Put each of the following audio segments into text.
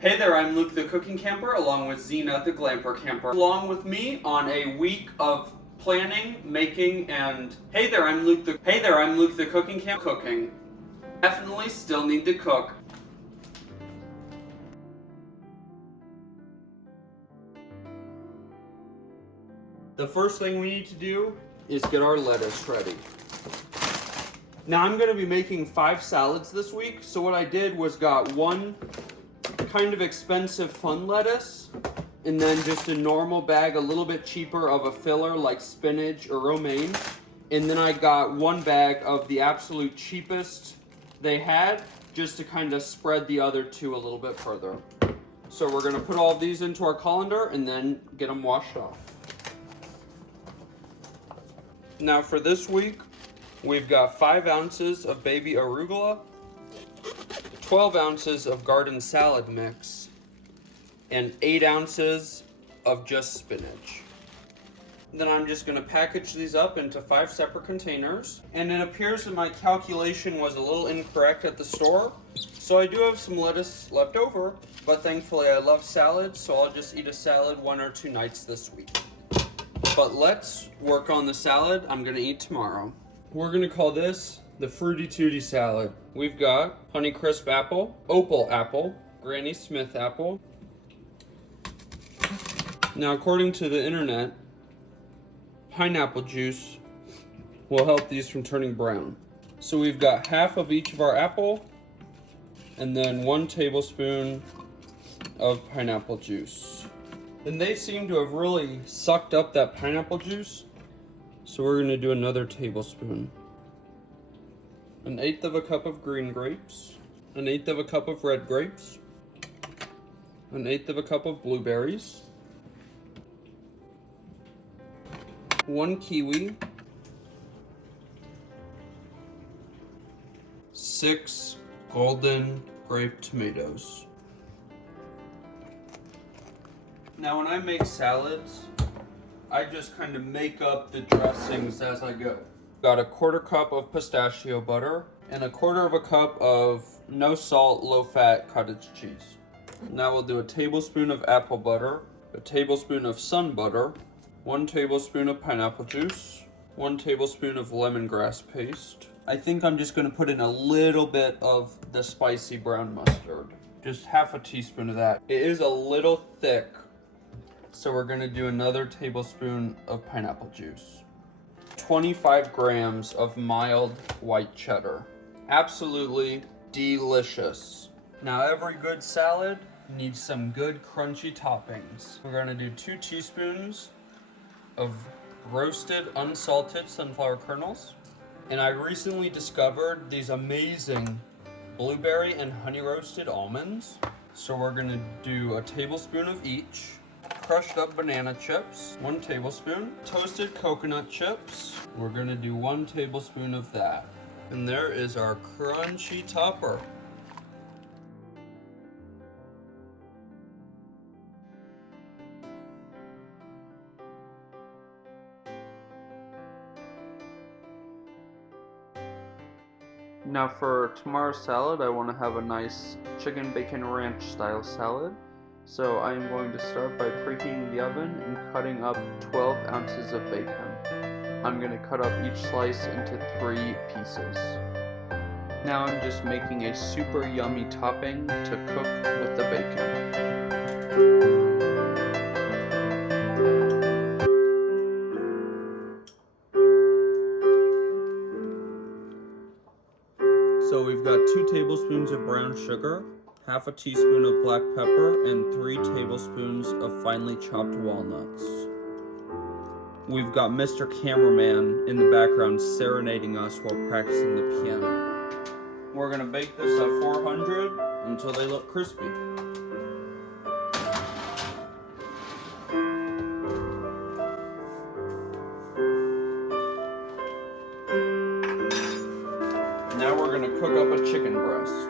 Hey there, I'm Luke the Cookin Camper, along with Zena the Glamper Camper. Along with me on a week of planning, making, and Hey there, I'm Luke the Cookin Camper. Cooking. Definitely still need to cook. The first thing we need to do is get our lettuce ready. Now I'm going to be making 5 salads this week, so what I did was got one kind of expensive fun lettuce, and then just a normal bag, a little bit cheaper of a filler like spinach or romaine, and then I got one bag of the absolute cheapest they had, just to kind of spread the other two a little bit further. So we're going to put all of these into our colander and then get them washed off. Now for this week, we've got 5 ounces of baby arugula, 12 ounces of garden salad mix, and 8 ounces of just spinach. Then I'm just going to package these up into 5 separate containers. And it appears that my calculation was a little incorrect at the store, so I do have some lettuce left over, but thankfully I love salads, so I'll just eat a salad 1 or 2 nights this week. But let's work on the salad I'm going to eat tomorrow. We're going to call this the Fruity Tooty salad. We've got Honeycrisp apple, Opal apple, Granny Smith apple. Now, according to the internet, pineapple juice will help these from turning brown. So we've got half of each of our apple, and then 1 tablespoon of pineapple juice. And they seem to have really sucked up that pineapple juice, so we're going to do another tablespoon. 1/8 of a cup of green grapes, 1/8 of a cup of red grapes, 1/8 of a cup of blueberries, 1 kiwi, 6 golden grape tomatoes. Now when I make salads, I just kind of make up the dressings as I go. Got a 1/4 cup of pistachio butter and 1/4 cup of no salt, low fat cottage cheese. Now we'll do a tablespoon of apple butter, a tablespoon of sun butter, 1 tablespoon of pineapple juice, 1 tablespoon of lemongrass paste. I think I'm just going to put in a little bit of the spicy brown mustard. Just half a teaspoon of that. It is a little thick, so we're going to do another tablespoon of pineapple juice. 25 grams of mild white cheddar. Absolutely delicious. Now every good salad needs some good crunchy toppings. We're going to do 2 teaspoons of roasted unsalted sunflower kernels. And I recently discovered these amazing blueberry and honey roasted almonds. So we're going to do a tablespoon of each. Crushed up banana chips, 1 tablespoon. Toasted coconut chips, we're gonna do 1 tablespoon of that. And there is our crunchy topper. Now for tomorrow's salad, I want to have a nice chicken bacon ranch style salad. So I'm going to start by preheating the oven and cutting up 12 ounces of bacon. I'm going to cut up each slice into 3 pieces. Now I'm just making a super yummy topping to cook with the bacon. So we've got 2 tablespoons of brown sugar, half a teaspoon of black pepper, and 3 tablespoons of finely chopped walnuts. We've got Mr. Cameraman in the background serenading us while practicing the piano. We're going to bake this at 400 until they look crispy. Now we're going to cook up a chicken breast.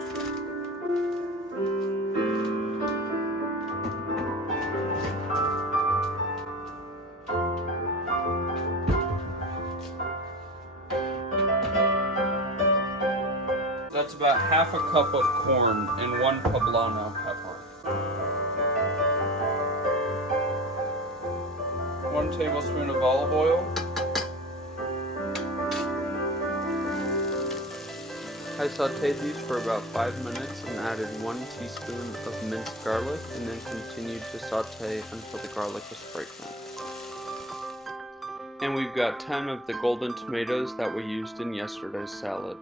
That's about half a cup of corn and 1 poblano pepper. 1 tablespoon of olive oil. I sauteed these for about 5 minutes and added 1 teaspoon of minced garlic and then continued to saute until the garlic was fragrant. And we've got 10 of the golden tomatoes that we used in yesterday's salad.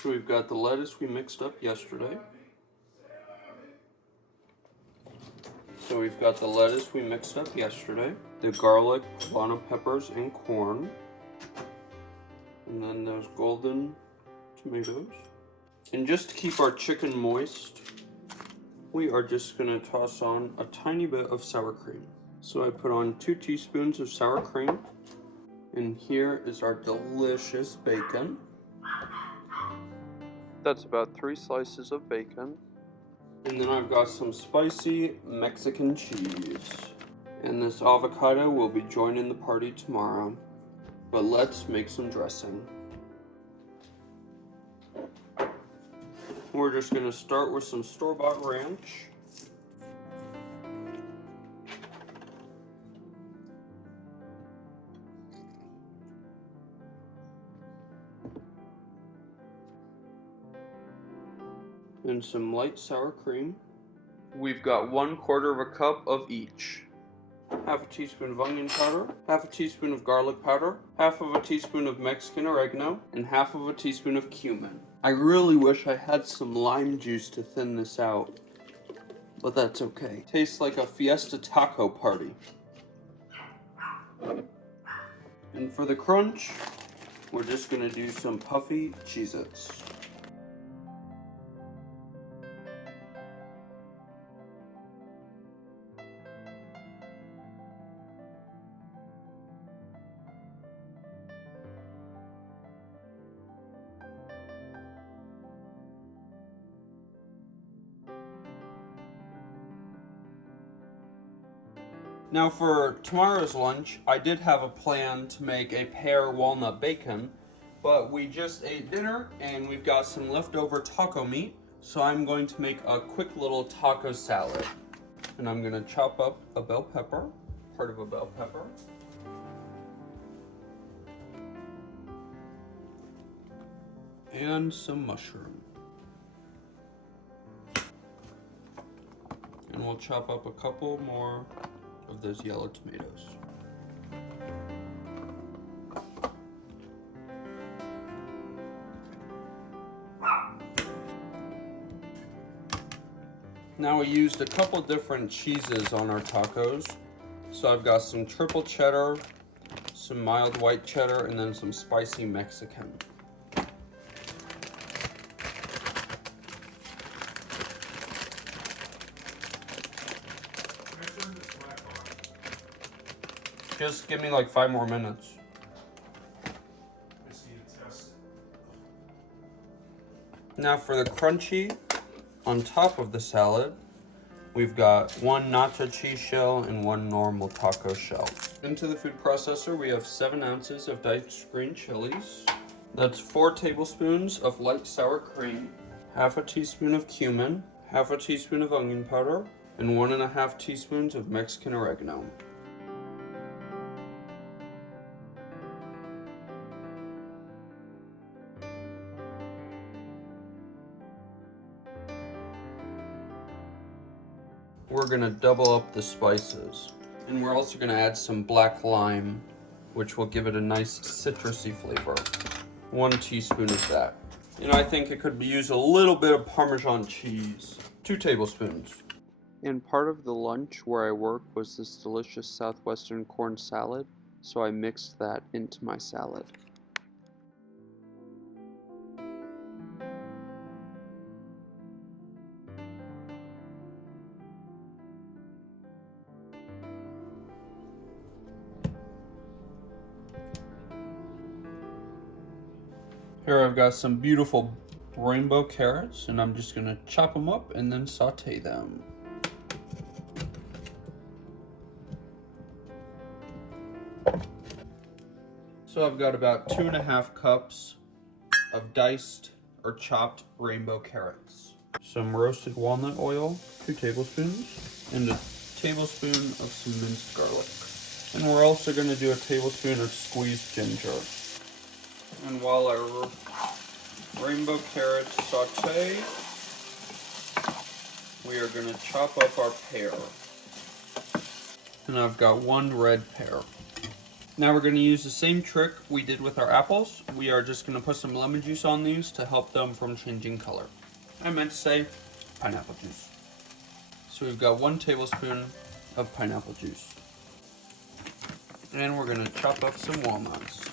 So we've got the lettuce we mixed up yesterday. The garlic, habanero peppers, and corn. And then those golden tomatoes. And just to keep our chicken moist, we are just going to toss on a tiny bit of sour cream. So I put on 2 teaspoons of sour cream. And here is our delicious bacon. That's about 3 slices of bacon. And then I've got some spicy Mexican cheese. And this avocado will be joining the party tomorrow. But let's make some dressing. We're just going to start with some store-bought ranch. And some light sour cream. We've got 1/4 cup of each. Half a teaspoon of onion powder, half a teaspoon of garlic powder, half of a teaspoon of Mexican oregano, and half of a teaspoon of cumin. I really wish I had some lime juice to thin this out, but that's okay. Tastes like a fiesta taco party. And for the crunch, we're just gonna do some puffy Cheez-Its. Now for tomorrow's lunch, I did have a plan to make a pear walnut bacon, but we just ate dinner and we've got some leftover taco meat, so I'm going to make a quick little taco salad. And I'm gonna chop up a bell pepper, part of a bell pepper. And some mushroom. And we'll chop up a couple more of those yellow tomatoes. Now we used a couple different cheeses on our tacos. So I've got some triple cheddar, some mild white cheddar, and then some spicy Mexican. Just give me like 5 more minutes. Now for the crunchy, on top of the salad, we've got 1 nacho cheese shell and 1 normal taco shell. Into the food processor, we have 7 ounces of diced green chilies. That's 4 tablespoons of light sour cream, half a teaspoon of cumin, half a teaspoon of onion powder, and 1.5 teaspoons of Mexican oregano. We're gonna double up the spices. And we're also gonna add some black lime, which will give it a nice citrusy flavor. 1 teaspoon of that. And I think it could use a little bit of Parmesan cheese. 2 tablespoons. And part of the lunch where I work was this delicious southwestern corn salad, so I mixed that into my salad. Here I've got some beautiful rainbow carrots, and I'm just gonna chop them up and then saute them. So I've got about 2.5 cups of diced or chopped rainbow carrots. Some roasted walnut oil, 2 tablespoons, and a tablespoon of some minced garlic. And we're also going to do a tablespoon of squeezed ginger. And while our rainbow carrots saute, we are going to chop up our pear. And I've got 1 red pear. Now we're going to use the same trick we did with our apples. We are just going to put some lemon juice on these to help them from changing color. I meant to say pineapple juice. So we've got 1 tablespoon of pineapple juice. And we're going to chop up some walnuts.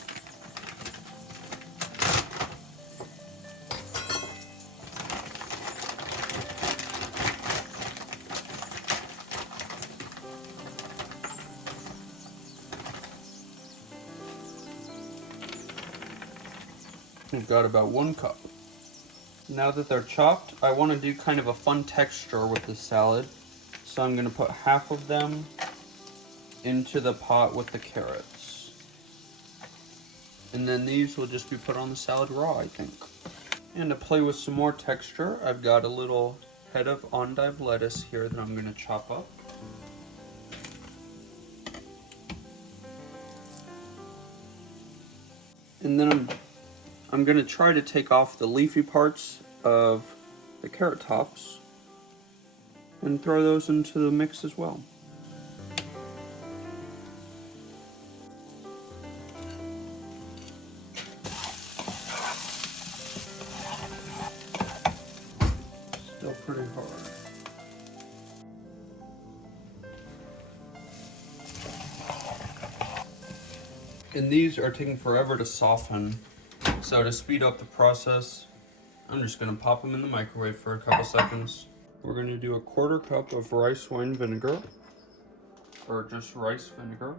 We've got about 1 cup. Now that they're chopped, I want to do kind of a fun texture with this salad. So I'm going to put half of them into the pot with the carrots. And then these will just be put on the salad raw, I think. And to play with some more texture, I've got a little head of endive lettuce here that I'm going to chop up. And then I'm going to try to take off the leafy parts of the carrot tops and throw those into the mix as well. Still pretty hard. And these are taking forever to soften. So to speed up the process, I'm just going to pop them in the microwave for a couple seconds. We're going to do a 1/4 cup of rice wine vinegar, or just rice vinegar,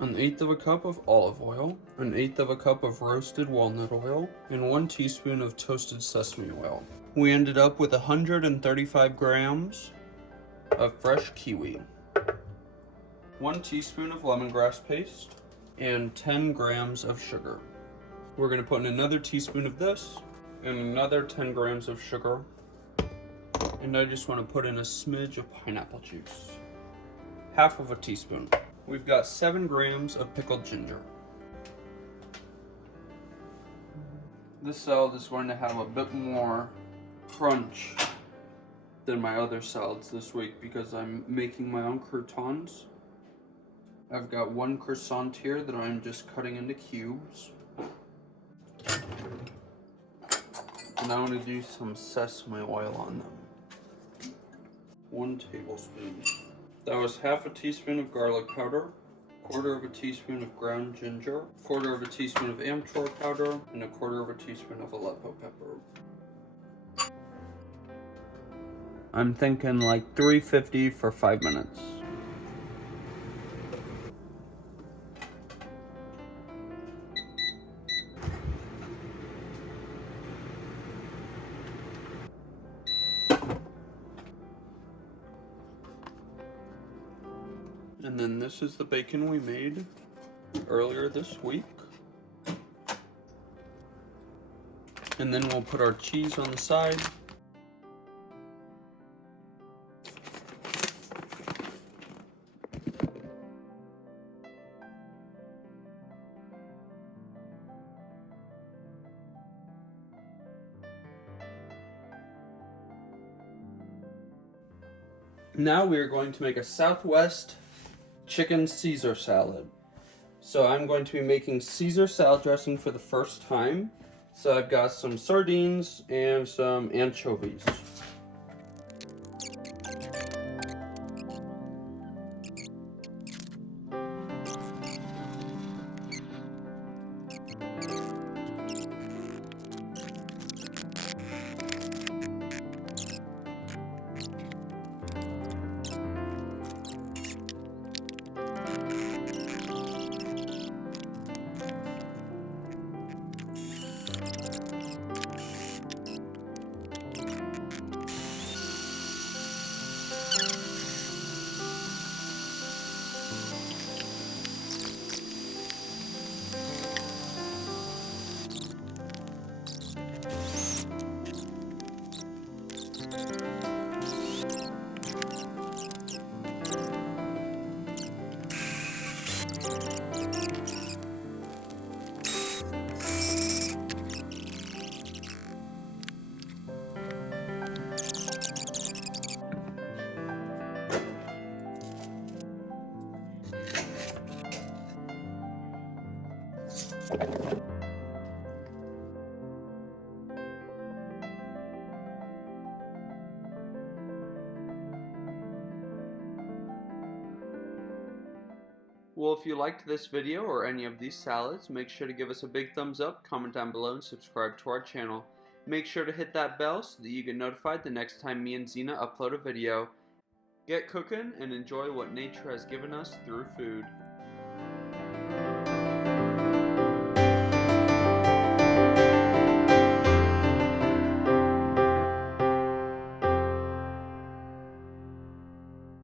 1/8 cup of olive oil, 1/8 cup of roasted walnut oil, and 1 teaspoon of toasted sesame oil. We ended up with 135 grams of fresh kiwi, 1 teaspoon of lemongrass paste, and 10 grams of sugar. We're going to put in another teaspoon of this and another 10 grams of sugar. And I just want to put in a smidge of pineapple juice. Half of a teaspoon. We've got 7 grams of pickled ginger. This salad is going to have a bit more crunch than my other salads this week because I'm making my own croutons. I've got 1 croissant here that I'm just cutting into cubes. And I want to do some sesame oil on them. 1 tablespoon. That was half a teaspoon of garlic powder, 1/4 teaspoon of ground ginger, 1/4 teaspoon of Amchor powder, and 1/4 teaspoon of Aleppo pepper. I'm thinking like 350 for 5 minutes. And then this is the bacon we made earlier this week. And then we'll put our cheese on the side. Now we are going to make a Southwest chicken Caesar salad. So I'm going to be making Caesar salad dressing for the first time. So I've got some sardines and some anchovies. Well, if you liked this video or any of these salads, make sure to give us a big thumbs up, comment down below, and subscribe to our channel. Make sure to hit that bell so that you get notified the next time me and Zena upload a video. Get cooking and enjoy what nature has given us through food.